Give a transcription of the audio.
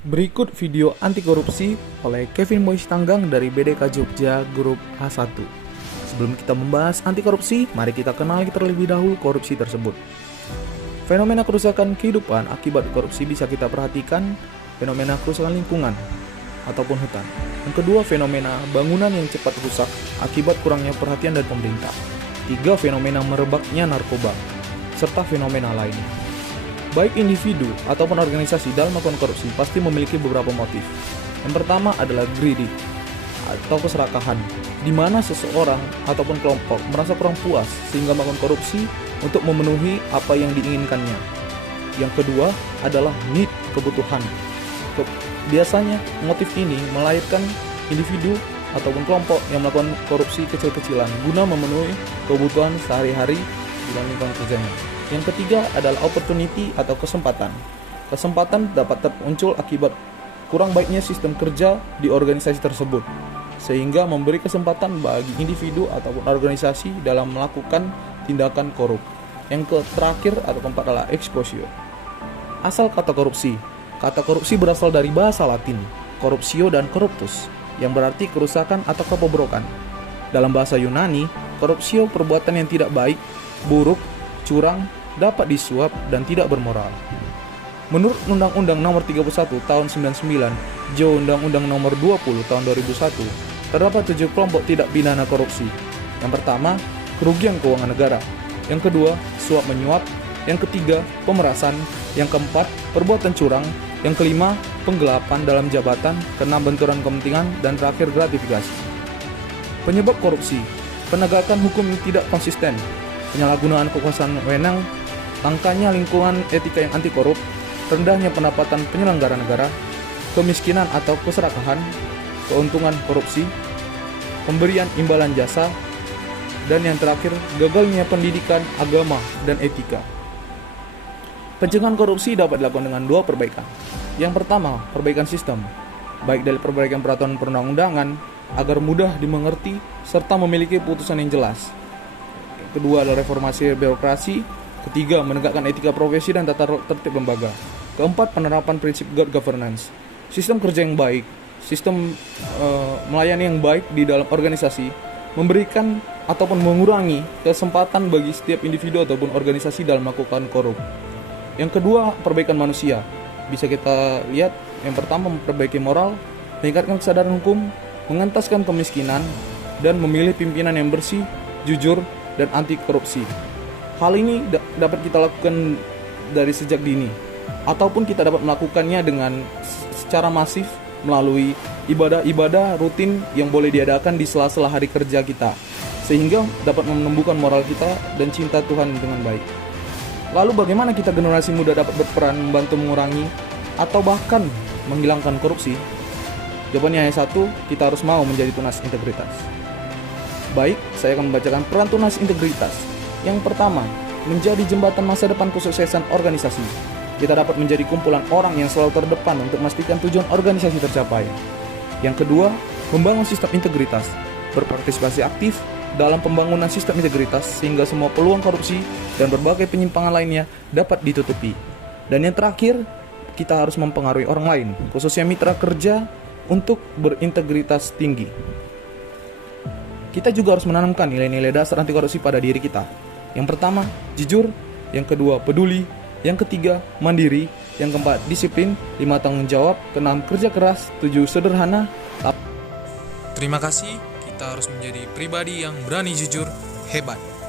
Berikut video anti korupsi oleh Kevin Boy Tanggang dari BDK Jogja Grup A1. Sebelum kita membahas anti korupsi, mari kita kenali terlebih dahulu korupsi tersebut. Fenomena kerusakan kehidupan akibat korupsi bisa kita perhatikan fenomena kerusakan lingkungan ataupun hutan. Yang kedua, fenomena bangunan yang cepat rusak akibat kurangnya perhatian dari pemerintah. Tiga, fenomena merebaknya narkoba, serta fenomena lainnya. Baik individu ataupun organisasi dalam melakukan korupsi pasti memiliki beberapa motif. Yang pertama adalah greedy atau keserakahan, di mana seseorang ataupun kelompok merasa kurang puas sehingga melakukan korupsi untuk memenuhi apa yang diinginkannya. Yang kedua adalah need, kebutuhan. Biasanya motif ini melahirkan individu ataupun kelompok yang melakukan korupsi kecil-kecilan guna memenuhi kebutuhan sehari-hari dalam lingkungan kerjanya. Yang ketiga adalah opportunity atau kesempatan. Kesempatan dapat muncul akibat kurang baiknya sistem kerja di organisasi tersebut, sehingga memberi kesempatan bagi individu ataupun organisasi dalam melakukan tindakan korup. Yang terakhir atau keempat adalah exposure. Asal kata korupsi. Kata korupsi berasal dari bahasa Latin, corruptio dan corruptus, yang berarti kerusakan atau kebobrokan. Dalam bahasa Yunani, corruptio perbuatan yang tidak baik, buruk, curang, dapat disuap dan tidak bermoral. Menurut Undang-Undang Nomor 31 Tahun 99, Undang-Undang Nomor 20 Tahun 2001, terdapat 7 kelompok tindak pidana korupsi. Yang pertama, kerugian keuangan negara. Yang kedua, suap menyuap. Yang ketiga, pemerasan. Yang keempat, perbuatan curang. Yang kelima, penggelapan dalam jabatan, keenam benturan kepentingan, dan terakhir gratifikasi. Penyebab korupsi: penegakan hukum yang tidak konsisten, penyalahgunaan kekuasaan wewenang, langkanya lingkungan etika yang anti korup, rendahnya pendapatan penyelenggara negara, kemiskinan atau keserakahan, keuntungan korupsi, pemberian imbalan jasa, dan yang terakhir, gagalnya pendidikan agama dan etika. Pencegahan korupsi dapat dilakukan dengan 2 perbaikan. Yang pertama, perbaikan sistem, baik dari perbaikan peraturan perundang-undangan agar mudah dimengerti serta memiliki putusan yang jelas. Yang kedua adalah reformasi birokrasi. Ketiga, menegakkan etika profesi dan tata tertib lembaga. Keempat, penerapan prinsip good governance. Sistem kerja yang baik, sistem melayani yang baik di dalam organisasi, memberikan ataupun mengurangi kesempatan bagi setiap individu ataupun organisasi dalam melakukan korup. Yang kedua, perbaikan manusia. Bisa kita lihat, yang pertama, memperbaiki moral, meningkatkan kesadaran hukum, mengentaskan kemiskinan, dan memilih pimpinan yang bersih, jujur, dan anti korupsi. Hal ini dapat kita lakukan dari sejak dini, ataupun kita dapat melakukannya dengan secara masif melalui ibadah-ibadah rutin yang boleh diadakan di sela-sela hari kerja kita, sehingga dapat menumbuhkan moral kita dan cinta Tuhan dengan baik. Lalu bagaimana kita generasi muda dapat berperan membantu mengurangi atau bahkan menghilangkan korupsi? Jawabannya hanya satu, kita harus mau menjadi tunas integritas. Baik, saya akan membacakan peran tunas integritas. Yang pertama, menjadi jembatan masa depan kesuksesan organisasi. Kita dapat menjadi kumpulan orang yang selalu terdepan untuk memastikan tujuan organisasi tercapai. Yang kedua, membangun sistem integritas, berpartisipasi aktif dalam pembangunan sistem integritas sehingga semua peluang korupsi dan berbagai penyimpangan lainnya dapat ditutupi. Dan yang terakhir, kita harus mempengaruhi orang lain, khususnya mitra kerja, untuk berintegritas tinggi. Kita juga harus menanamkan nilai-nilai dasar anti korupsi pada diri kita. Yang pertama, jujur. Yang kedua, peduli. Yang ketiga, mandiri. Yang keempat, disiplin. 5, tanggung jawab. Keenam, kerja keras. 7, sederhana. Terima kasih. Kita harus menjadi pribadi yang berani, jujur, hebat.